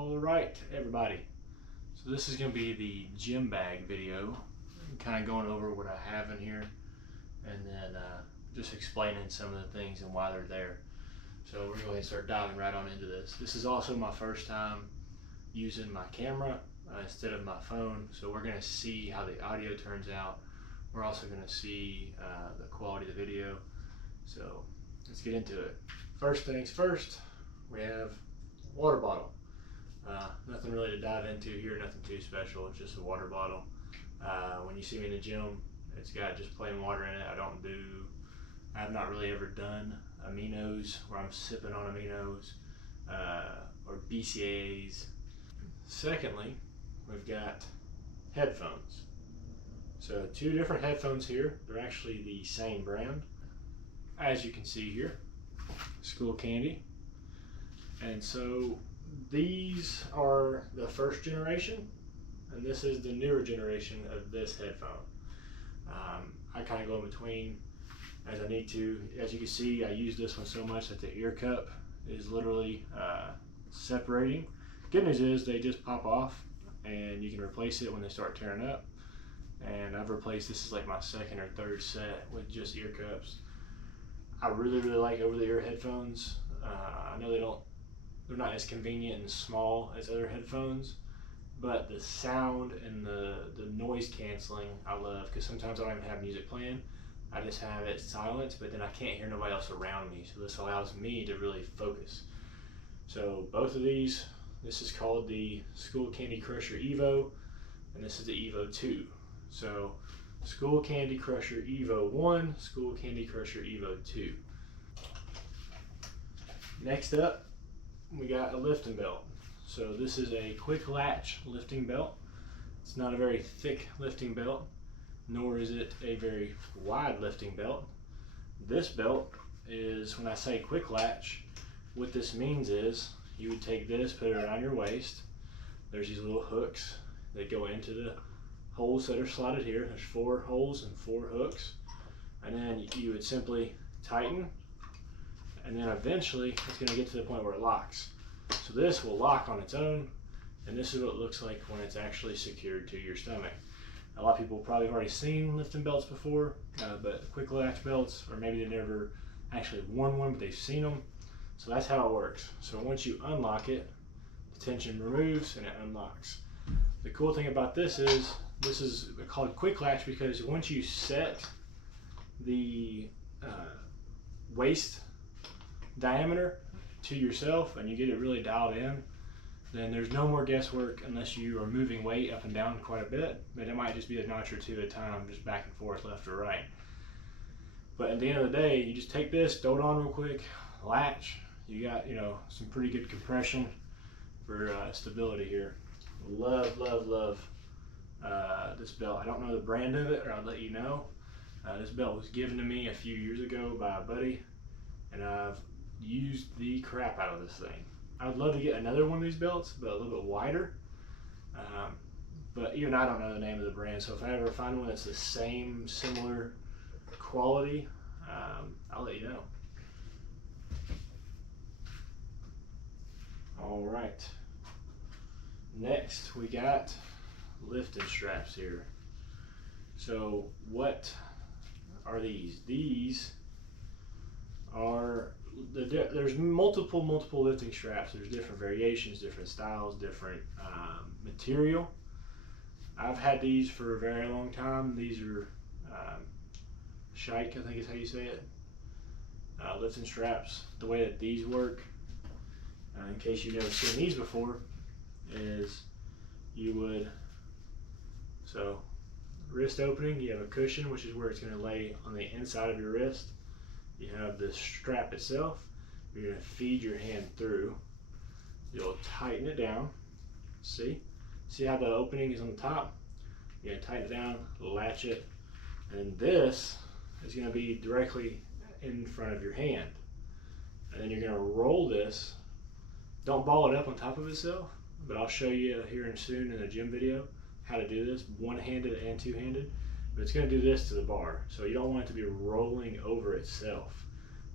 All right, everybody. So this is going to be the gym bag video, kind of going over what I have in here, and then just explaining some of the things and why they're there. So we're going to go ahead and start diving right on into this. This is also my first time using my camera instead of my phone, so we're going to see how the audio turns out. We're also going to see the quality of the video. So let's get into it. First things first, we have a water bottle. Nothing really to dive into here, nothing too special, it's just a water bottle. When you see me in the gym, it's got just plain water in it. I've not really ever done aminos where I'm sipping on aminos or BCAAs. Secondly, we've got headphones. So two different headphones here. They're actually the same brand. As you can see here, School Candy. And so these are the first generation, and this is the newer generation of this headphone. I kind of go in between as I need to. As you can see, I use this one so much that the ear cup is literally separating. Good news is they just pop off and you can replace it when they start tearing up. And I've replaced, this is like my second or third set with just ear cups. I really like over-the-ear headphones. I know they're not as convenient and small as other headphones, but the sound and the noise canceling I love, because sometimes I don't even have music playing. I just have it silent, but then I can't hear nobody else around me, so this allows me to really focus. So both of these, this is called the School Candy Crusher Evo, and this is the Evo 2. So School Candy Crusher Evo 1, School Candy Crusher Evo 2. Next up, we got a lifting belt. So this is a quick latch lifting belt. It's not a very thick lifting belt, nor is it a very wide lifting belt. This belt is, when I say quick latch, what this means is you would take this, put it around your waist. There's these little hooks that go into the holes that are slotted here. There's 4 holes and 4 hooks. And then you would simply tighten, and then eventually it's going to get to the point where it locks. So this will lock on its own, and this is what it looks like when it's actually secured to your stomach. A lot of people probably have already seen lifting belts before, but quick latch belts, or maybe they've never actually worn one, but they've seen them. So that's how it works. So once you unlock it, the tension removes and it unlocks. The cool thing about this is called quick latch because once you set the waist diameter to yourself and you get it really dialed in, then there's no more guesswork unless you are moving weight up and down quite a bit, but it might just be a notch or two at a time, just back and forth, left or right. But at the end of the day, you just take this, throw it on real quick, latch, you got some pretty good compression for stability here. Love this belt. I don't know the brand of it, or I'll let you know. This belt was given to me a few years ago by a buddy, and I've used the crap out of this thing. I would love to get another one of these belts, but a little bit wider. But even I don't know the name of the brand, so if I ever find one that's the same, similar quality, I'll let you know. All right. Next, we got lifting straps here. So what are these? These are there's multiple lifting straps. There's different variations, different styles, different material. I've had these for a very long time. These are Shike, I think is how you say it. Lifting straps. The way that these work, in case you've never seen these before, is you would, so wrist opening, you have a cushion, which is where it's going to lay on the inside of your wrist. You have the strap itself. You're going to feed your hand through. You'll tighten it down. See how the opening is on the top? You're going to tighten it down, latch it, and this is going to be directly in front of your hand. And then you're going to roll this. Don't ball it up on top of itself, but I'll show you here and soon in a gym video how to do this, one-handed and two-handed. But it's going to do this to the bar, so you don't want it to be rolling over itself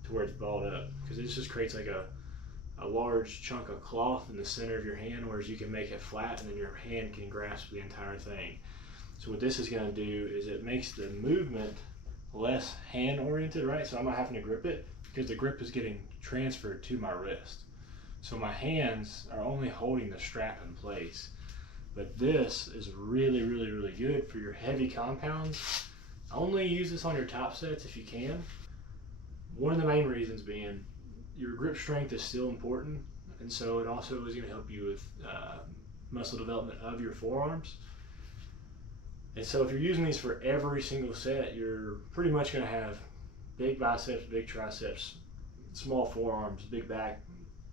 to where it's balled up, because this just creates like a a large chunk of cloth in the center of your hand, whereas you can make it flat and then your hand can grasp the entire thing. So what this is going to do is it makes the movement less hand oriented, right? So I'm not having to grip it because the grip is getting transferred to my wrist. So my hands are only holding the strap in place. But this is really, really, really good for your heavy compounds. Only use this on your top sets if you can. One of the main reasons being your grip strength is still important, and so it also is going to help you with muscle development of your forearms. And so if you're using these for every single set, you're pretty much going to have big biceps, big triceps, small forearms, big back,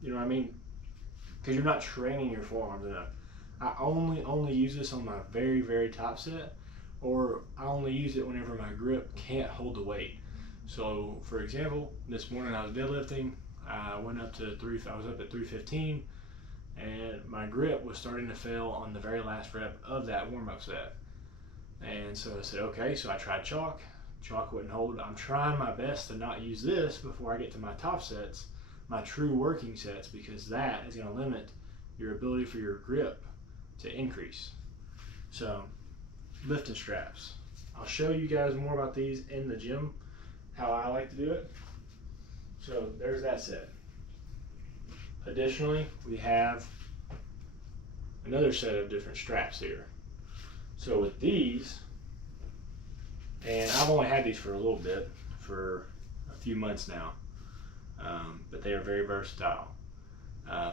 you know what I mean? Because you're not training your forearms enough. I only use this on my very, very top set, or I only use it whenever my grip can't hold the weight. So for example, this morning I was deadlifting, I was up at 315, and my grip was starting to fail on the very last rep of that warm-up set. And so I said, okay, so I tried chalk wouldn't hold. I'm trying my best to not use this before I get to my top sets, my true working sets, because that is going to limit your ability for your grip to increase. So lifting straps, I'll show you guys more about these in the gym, how I like to do it. So there's that set. Additionally, we have another set of different straps here. So with these, and I've only had these for a little bit, for a few months now, but they are very versatile.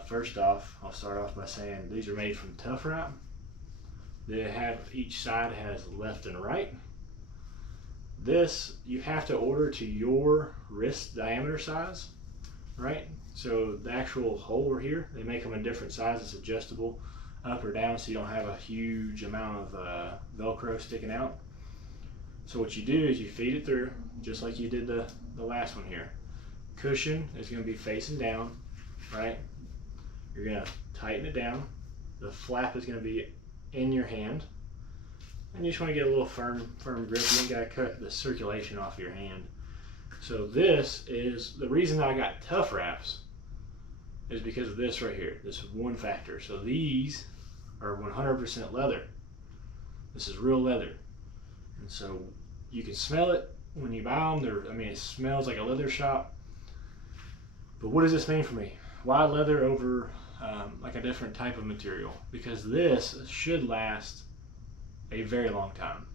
First off, I'll start off by saying these are made from Tough Wrap. They have, each side has left and right. This you have to order to your wrist diameter size, right? So the actual hole here, they make them in different sizes, adjustable up or down, so you don't have a huge amount of Velcro sticking out. So what you do is you feed it through, just like you did the last one here. Cushion is going to be facing down, right? You're going to tighten it down. The flap is going to be in your hand. And you just want to get a little firm grip. You ain't got to cut the circulation off your hand. So this is, the reason I got Tough Wraps is because of this right here. This is one factor. So these are 100% leather. This is real leather. And so you can smell it when you buy them. I mean, it smells like a leather shop. But what does this mean for me? Why leather over like a different type of material? Because this should last a very long time.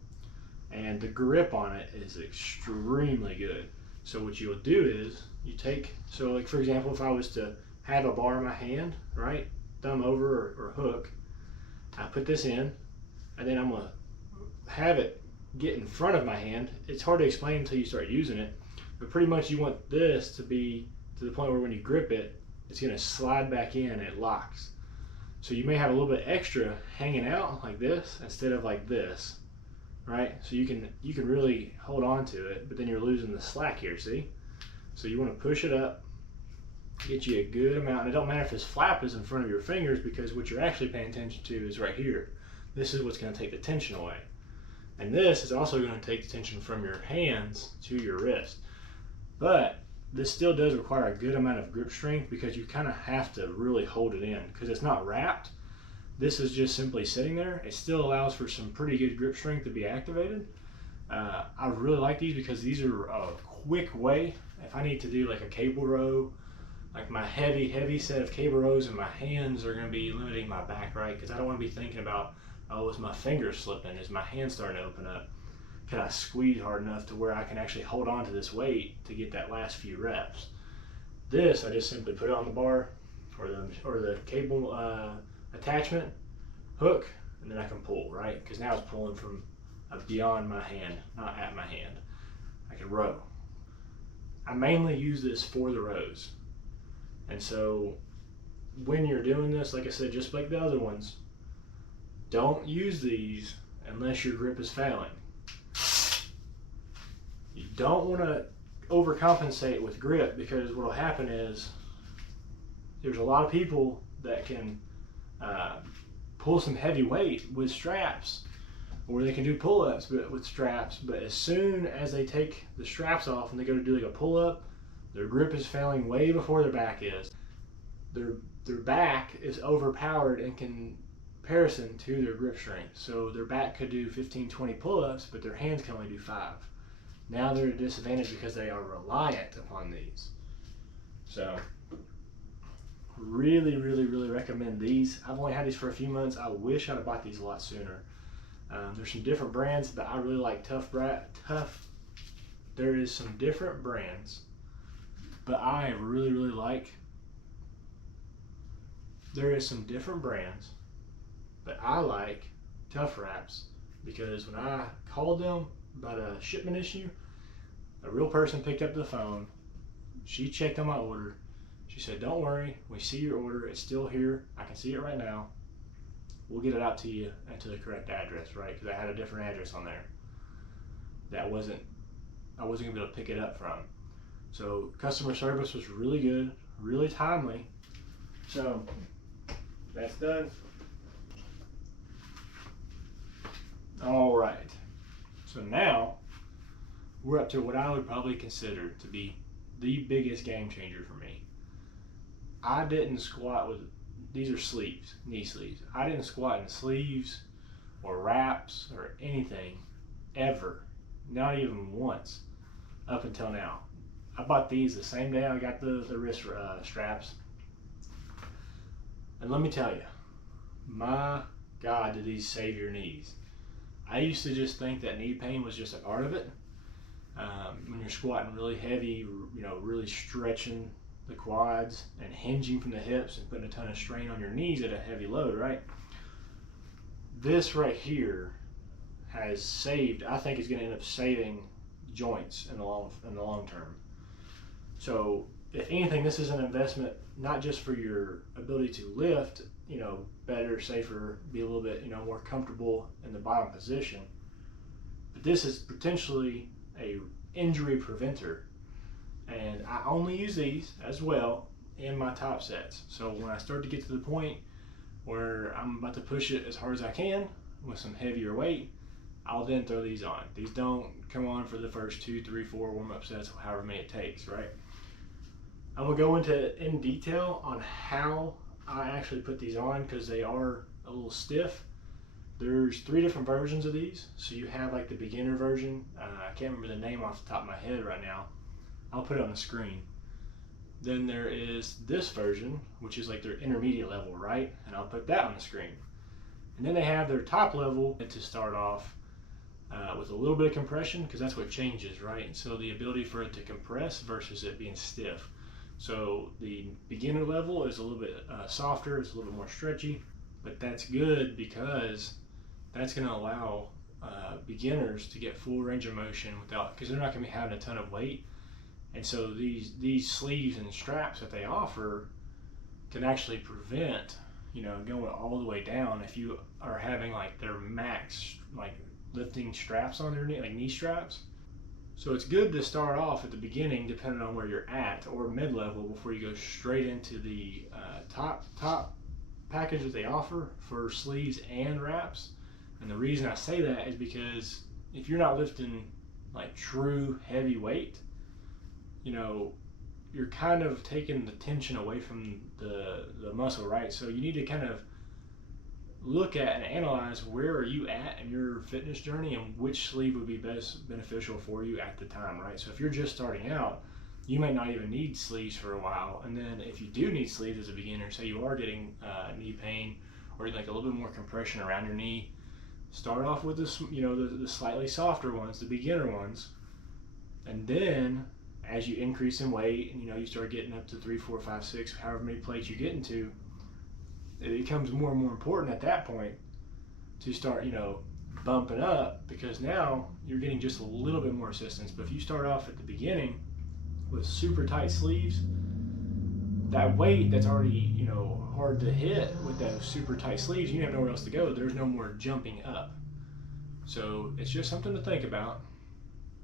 And the grip on it is extremely good. So what you'll do is you take, so like for example, if I was to have a bar in my hand, right, thumb over or hook, I put this in, and then I'm gonna have it get in front of my hand. It's hard to explain until you start using it, but pretty much you want this to be to the point where when you grip it, it's gonna slide back in and it locks. So you may have a little bit extra hanging out like this instead of like this, right? So you can really hold on to it, but then you're losing the slack here, see? So you want to push it up, get you a good amount, and it don't matter if this flap is in front of your fingers, because what you're actually paying attention to is right here. This is what's going to take the tension away. And this is also going to take the tension from your hands to your wrist. But this still does require a good amount of grip strength, because you kind of have to really hold it in, because it's not wrapped. This is just simply sitting there. It still allows for some pretty good grip strength to be activated. I really like these because these are a quick way. If I need to do like a cable row, like my heavy set of cable rows, and my hands are going to be limiting my back, right? Because I don't want to be thinking about, oh, is my finger slipping? Is my hand starting to open up? Can I squeeze hard enough to where I can actually hold on to this weight to get that last few reps? This, I just simply put it on the bar or the cable attachment, hook, and then I can pull, right? Because now it's pulling from beyond my hand, not at my hand. I can row. I mainly use this for the rows. And so when you're doing this, like I said, just like the other ones, don't use these unless your grip is failing. You don't want to overcompensate with grip, because what will happen is there's a lot of people that can pull some heavy weight with straps, or they can do pull-ups with straps, but as soon as they take the straps off and they go to do like a pull-up, their grip is failing way before their back is. their back is overpowered in comparison to their grip strength. So their back could do 15, 20 pull-ups, but their hands can only do 5. Now they're at a disadvantage because they are reliant upon these. So really, really, really recommend these. I've only had these for a few months. I wish I'd have bought these a lot sooner. There's some different brands, but I really like Tough. There is some different brands, but I really, really like. There is some different brands, but I like Tough Wraps because when I called them about a shipment issue, a real person picked up the phone. She checked on my order. She said, "Don't worry, we see your order. It's still here. I can see it right now. We'll get it out to you and to the correct address," right? Because I had a different address on there that I wasn't gonna be able to pick it up from. So customer service was really good, really timely. So that's done. All right. So now we're up to what I would probably consider to be the biggest game changer for me. I didn't squat with, these are sleeves, knee sleeves. I didn't squat in sleeves or wraps or anything ever, not even once up until now. I bought these the same day I got the wrist straps. And let me tell you, my God, did these save your knees. I used to just think that knee pain was just a part of it. When you're squatting really heavy, really stretching the quads and hinging from the hips and putting a ton of strain on your knees at a heavy load, right? This right here has saved, I think it's going to end up saving joints in the long term. So if anything, this is an investment not just for your ability to lift, better, safer, be a little bit, more comfortable in the bottom position, but this is potentially a injury preventer. And I only use these as well in my top sets. So when I start to get to the point where I'm about to push it as hard as I can with some heavier weight, I'll then throw these on. These don't come on for the first 2, 3, 4 warm-up sets, however many it takes, right? I'm gonna go in detail on how I actually put these on because they are a little stiff. There's 3 different versions of these. So you have like the beginner version. I can't remember the name off the top of my head right now. I'll put it on the screen. Then there is this version, which is like their intermediate level, right? And I'll put that on the screen. And then they have their top level to start off with a little bit of compression because that's what changes, right? So the ability for it to compress versus it being stiff. So the beginner level is a little bit softer, it's a little bit more stretchy, but that's good because that's going to allow beginners to get full range of motion because they're not going to be having a ton of weight. And so these sleeves and straps that they offer can actually prevent, going all the way down if you are having like their max lifting straps on their knee, like knee straps. So it's good to start off at the beginning, depending on where you're at, or mid-level before you go straight into the top package that they offer for sleeves and wraps. And the reason I say that is because if you're not lifting like true heavy weight, you're kind of taking the tension away from the muscle, right? So you need to kind of look at and analyze where are you at in your fitness journey and which sleeve would be best beneficial for you at the time, right? So if you're just starting out, you may not even need sleeves for a while. And then if you do need sleeves as a beginner, say you are getting knee pain or like a little bit more compression around your knee, start off with this, the slightly softer ones, the beginner ones. And then as you increase in weight and you start getting up to 3, 4, 5, 6, however many plates you get into, it becomes more and more important at that point to start bumping up because now you're getting just a little bit more assistance. But if you start off at the beginning with super tight sleeves, that weight that's already hard to hit with those super tight sleeves, you have nowhere else to go. There's no more jumping up. So it's just something to think about.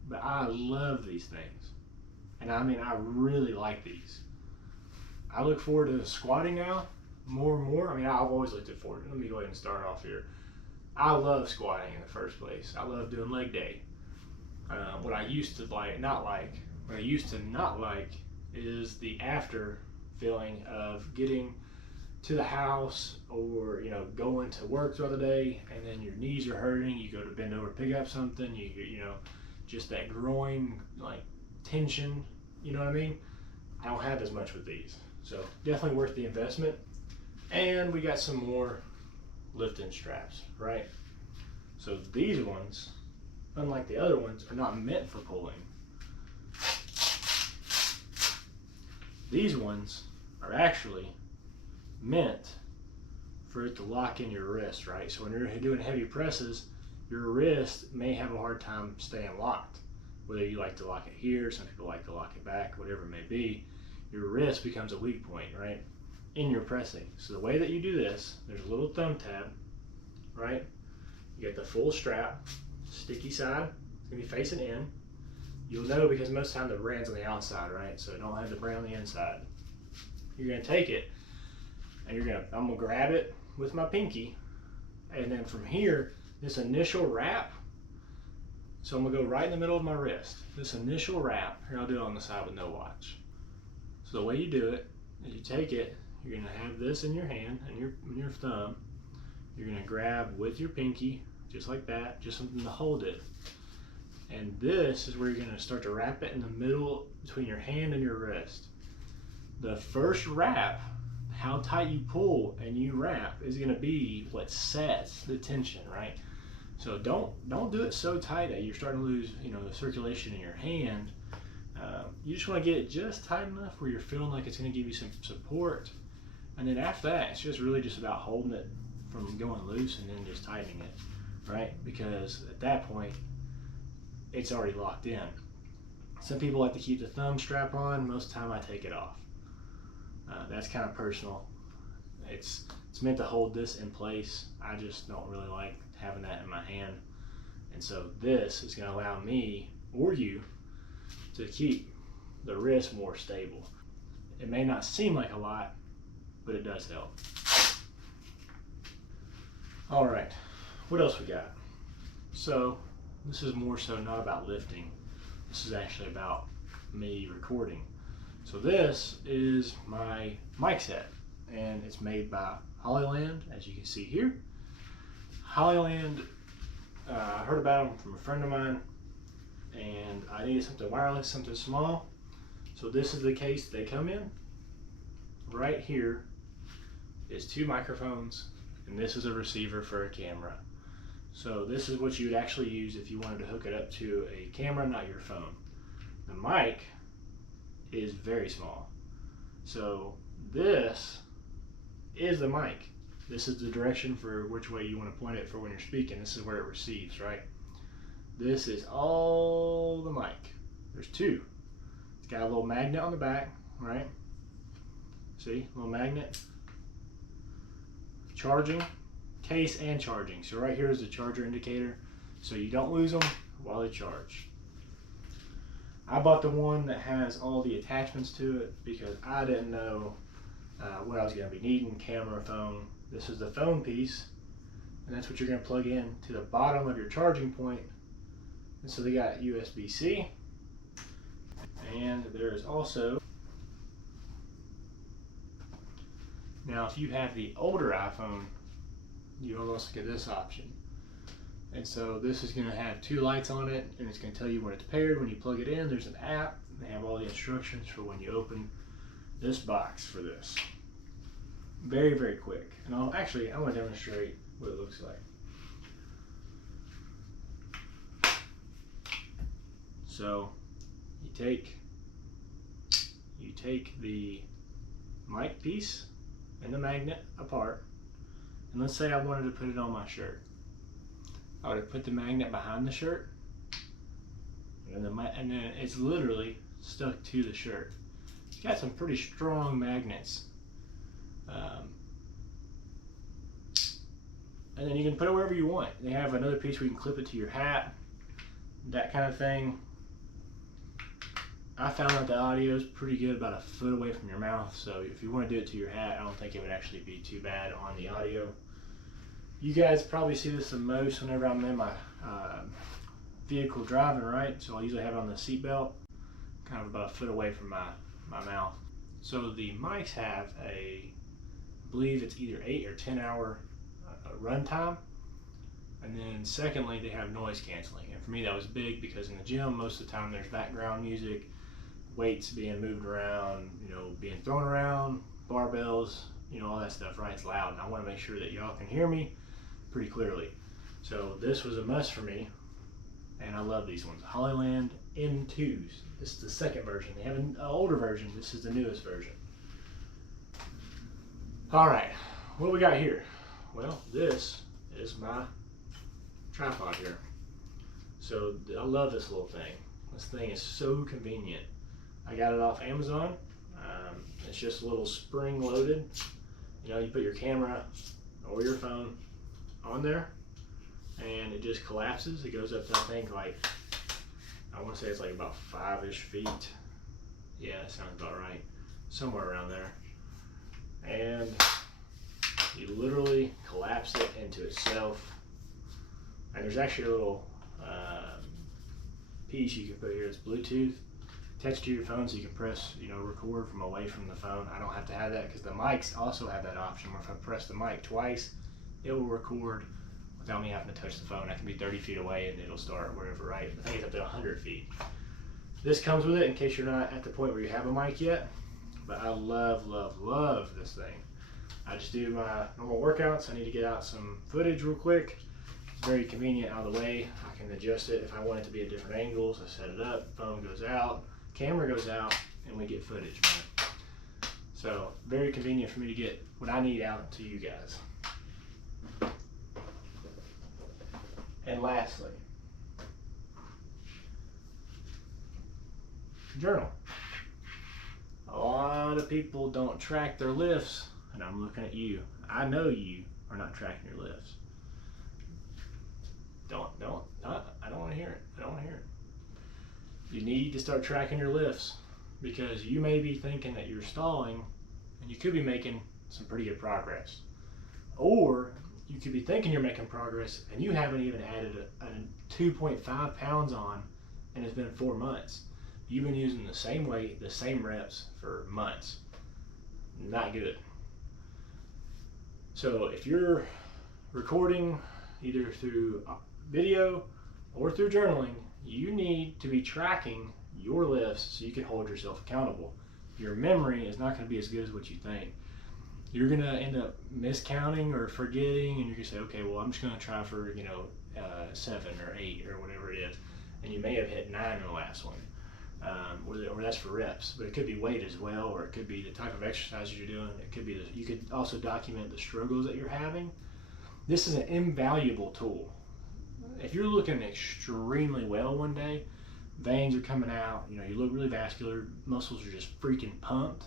But I love these things. And I really like these. I look forward to squatting now more and more. I've always looked forward. Let me go ahead and start off here. I love squatting in the first place. I love doing leg day. What I used to not like is the after feeling of getting to the house, or going to work throughout the day, and then your knees are hurting, you go to bend over pick up something, just that groin like tension, you know what I mean? I don't have as much with these, so definitely worth the investment. And we got some more lifting straps, right? So these ones, unlike the other ones, are not meant for pulling. These ones are actually meant for it to lock in your wrist, right? So when you're doing heavy presses, your wrist may have a hard time staying locked. Whether you like to lock it here, some people like to lock it back, whatever it may be, your wrist becomes a weak point, right, in your pressing. So the way that you do this, there's a little thumb tab, right? You get the full strap, sticky side, it's gonna be facing in. You'll know because most of the time the brand's on the outside, right? So don't have the brand on the inside. You're gonna take it, and I'm gonna grab it with my pinky, and then from here, this initial wrap, so I'm gonna go right in the middle of my wrist. This initial wrap, here I'll do it on the side with no watch. So the way you do it is you take it, you're gonna have this in your hand and your thumb. You're gonna grab with your pinky, just like that, just something to hold it. And this is where you're gonna start to wrap it in the middle between your hand and your wrist. The first wrap, how tight you pull and you wrap, is gonna be what sets the tension, right? So don't do it so tight that you're starting to lose, the circulation in your hand. You just want to get it just tight enough where you're feeling like it's going to give you some support, and then after that, it's just really just about holding it from going loose and then just tightening it, right? Because at that point, it's already locked in. Some people like to keep the thumb strap on. Most of the time, I take it off. That's kind of personal. It's meant to hold this in place. I just don't really like having that in my hand, and so this is going to allow me or you to keep the wrist more stable. It may not seem like a lot, but it does help. All right, what else we got? So this is more so not about lifting. This is actually about me recording. So this is my mic set, and it's made by Hollyland, as you can see here. Hollyland, I heard about them from a friend of mine, and I needed something wireless, something small. So this is the case they come in. Right here is 2 microphones, and this is a receiver for a camera. So this is what you would actually use if you wanted to hook it up to a camera, not your phone. The mic is very small. So this is the mic. This is the direction for which way you want to point it for when you're speaking. This is where it receives, right? This is all the mic. There's 2. It's got a little magnet on the back, right? See, little magnet. Charging, case and charging. So right here is the charger indicator, so you don't lose them while they charge. I bought the one that has all the attachments to it because I didn't know what I was going to be needing, camera, phone. This is the phone piece, and that's what you're going to plug in to the bottom of your charging point. And so they got USB-C, and there is also, now if you have the older iPhone, you almost get this option. And so this is going to have 2 lights on it, and it's going to tell you when it's paired. When you plug it in, there's an app. They have all the instructions for when you open this box for this. Very, very quick. And I want to demonstrate what it looks like. So you take the mic piece and the magnet apart, and let's say I wanted to put it on my shirt. I would have put the magnet behind the shirt, and then it's literally stuck to the shirt. It's got some pretty strong magnets. And then you can put it wherever you want. They have another piece where you can clip it to your hat, that kind of thing. I found that the audio is pretty good about a foot away from your mouth, so if you want to do it to your hat, I don't think it would actually be too bad on the audio. You guys probably see this the most whenever I'm in my vehicle driving, right? So I usually have it on the seat belt, kind of about a foot away from my mouth. So the mics have I believe it's either 8 or 10 hour run time. And then secondly, they have noise canceling. And for me, that was big because in the gym, most of the time there's background music, weights being moved around, being thrown around, barbells, all that stuff, right? It's loud. And I want to make sure that y'all can hear me pretty clearly. So this was a must for me. And I love these ones. Hollyland M2s. This is the second version. They have an older version. This is the newest version. All right, what we got here? Well, this is my tripod here. So I love this little thing. This thing is so convenient. I got it off Amazon. It's just a little spring loaded. You put your camera or your phone on there and it just collapses. It goes up to, I think, like, I want to say it's like about 5-ish feet. Yeah, that sounds about right. Somewhere around there. And you literally collapse it into itself. And there's actually a little piece you can put here. It's Bluetooth. Attached to your phone, so you can press, record from away from the phone. I don't have to have that because the mics also have that option where if I press the mic twice, it will record without me having to touch the phone. I can be 30 feet away and it'll start wherever, right? I think it's up to 100 feet. This comes with it in case you're not at the point where you have a mic yet. But I love, love, love this thing. I just do my normal workouts. I need to get out some footage real quick. It's very convenient out of the way. I can adjust it if I want it to be at different angles. I set it up, phone goes out, camera goes out, and we get footage, man. So very convenient for me to get what I need out to you guys. And lastly, journal. A lot of people don't track their lifts, and I'm looking at you. I know you are not tracking your lifts. I don't want to hear it. I don't want to hear it. You need to start tracking your lifts because you may be thinking that you're stalling and you could be making some pretty good progress. Or you could be thinking you're making progress and you haven't even added a 2.5 pounds on and it's been 4 months. You've been using the same weight, the same reps for months. Not good. So if you're recording either through video or through journaling, you need to be tracking your lifts so you can hold yourself accountable. Your memory is not going to be as good as what you think. You're going to end up miscounting or forgetting, and you're going to say, okay, well, I'm just going to try for 7 or 8 or whatever it is, and you may have hit 9 in the last one. Or that's for reps, but it could be weight as well, or it could be the type of exercises you're doing. It could be you could also document the struggles that you're having. This is an invaluable tool. If you're looking extremely well one day, veins are coming out, you look really vascular, muscles are just freaking pumped.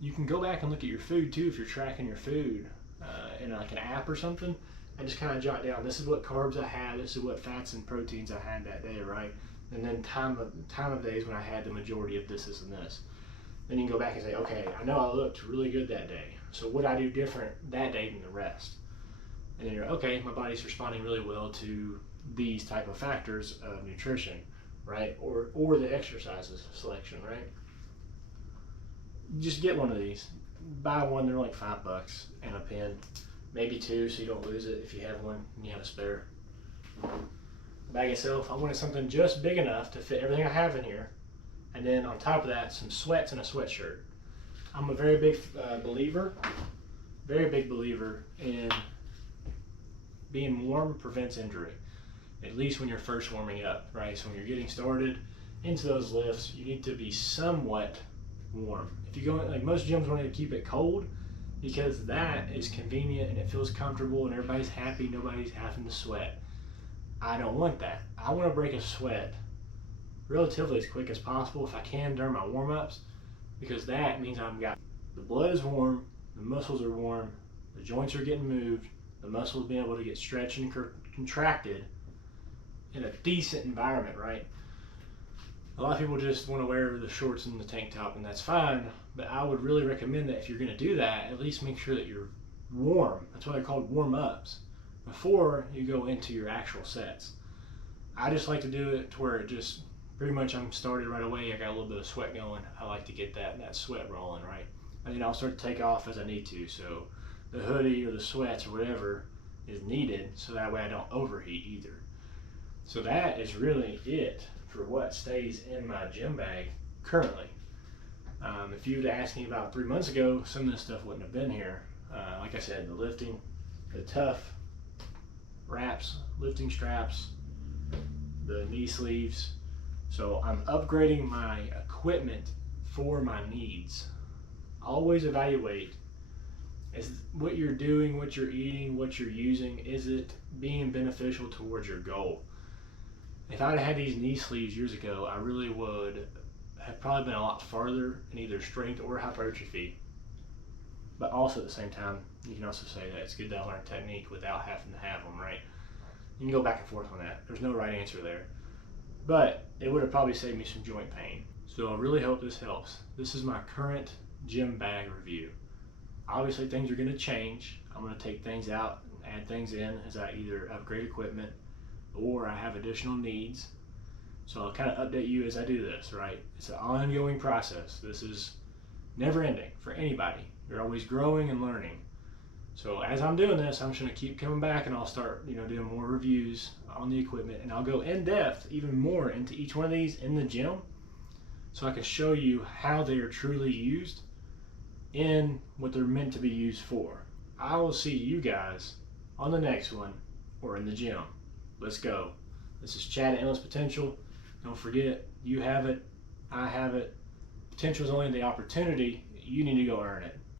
You can go back and look at your food too if you're tracking your food in like an app or something, and just kind of jot down, this is what carbs I had, this is what fats and proteins I had that day, right? And then time of days when I had the majority of this, and this. Then you can go back and say, okay, I know I looked really good that day, so what I do different that day than the rest? And then you're, okay, my body's responding really well to these type of factors of nutrition, right? Or the exercises selection, right? Just get one of these. Buy one, they're like $5 and a pen. Maybe 2 so you don't lose it if you have one and you have a spare. The bag itself, I wanted something just big enough to fit everything I have in here. And then on top of that, some sweats and a sweatshirt. I'm a very big believer in being warm prevents injury, at least when you're first warming up, right? So when you're getting started into those lifts, you need to be somewhat warm. If you go, like most gyms want to keep it cold because that is convenient and it feels comfortable and everybody's happy, nobody's having to sweat. I don't want that. I want to break a sweat relatively as quick as possible if I can during my warm-ups, because that means the blood is warm, the muscles are warm, the joints are getting moved, the muscles being able to get stretched and contracted in a decent environment, right? A lot of people just want to wear the shorts and the tank top, and that's fine, but I would really recommend that if you're going to do that, at least make sure that you're warm. That's why they're called warm-ups, before you go into your actual sets. I just like to do it to where it just pretty much I'm started right away. I got a little bit of sweat going. I like to get that sweat rolling, right? And then I'll start to take off as I need to. So the hoodie or the sweats or whatever is needed, so that way I don't overheat either. So that is really it for what stays in my gym bag currently. If you would have asked me about 3 months ago, some of this stuff wouldn't have been here. Like I said, the lifting, the tough wraps, lifting straps, the knee sleeves. So I'm upgrading my equipment for my needs. Always evaluate, is what you're doing, what you're eating, what you're using, is it being beneficial towards your goal? If I'd had these knee sleeves years ago, I really would have probably been a lot farther in either strength or hypertrophy. But also at the same time, you can also say that it's good to learn technique without having to have them, right? You can go back and forth on that. There's no right answer there. But it would have probably saved me some joint pain. So I really hope this helps. This is my current gym bag review. Obviously things are going to change. I'm going to take things out and add things in as I either upgrade equipment or I have additional needs. So I'll kind of update you as I do this, right? It's an ongoing process. This is never ending for anybody. You're always growing and learning. So as I'm doing this, I'm just going to keep coming back and I'll start, doing more reviews on the equipment, and I'll go in depth even more into each one of these in the gym so I can show you how they are truly used in what they're meant to be used for. I will see you guys on the next one or in the gym. Let's go. This is Chad at Endless Potential. Don't forget, you have it, I have it. Potential is only the opportunity. You need to go earn it.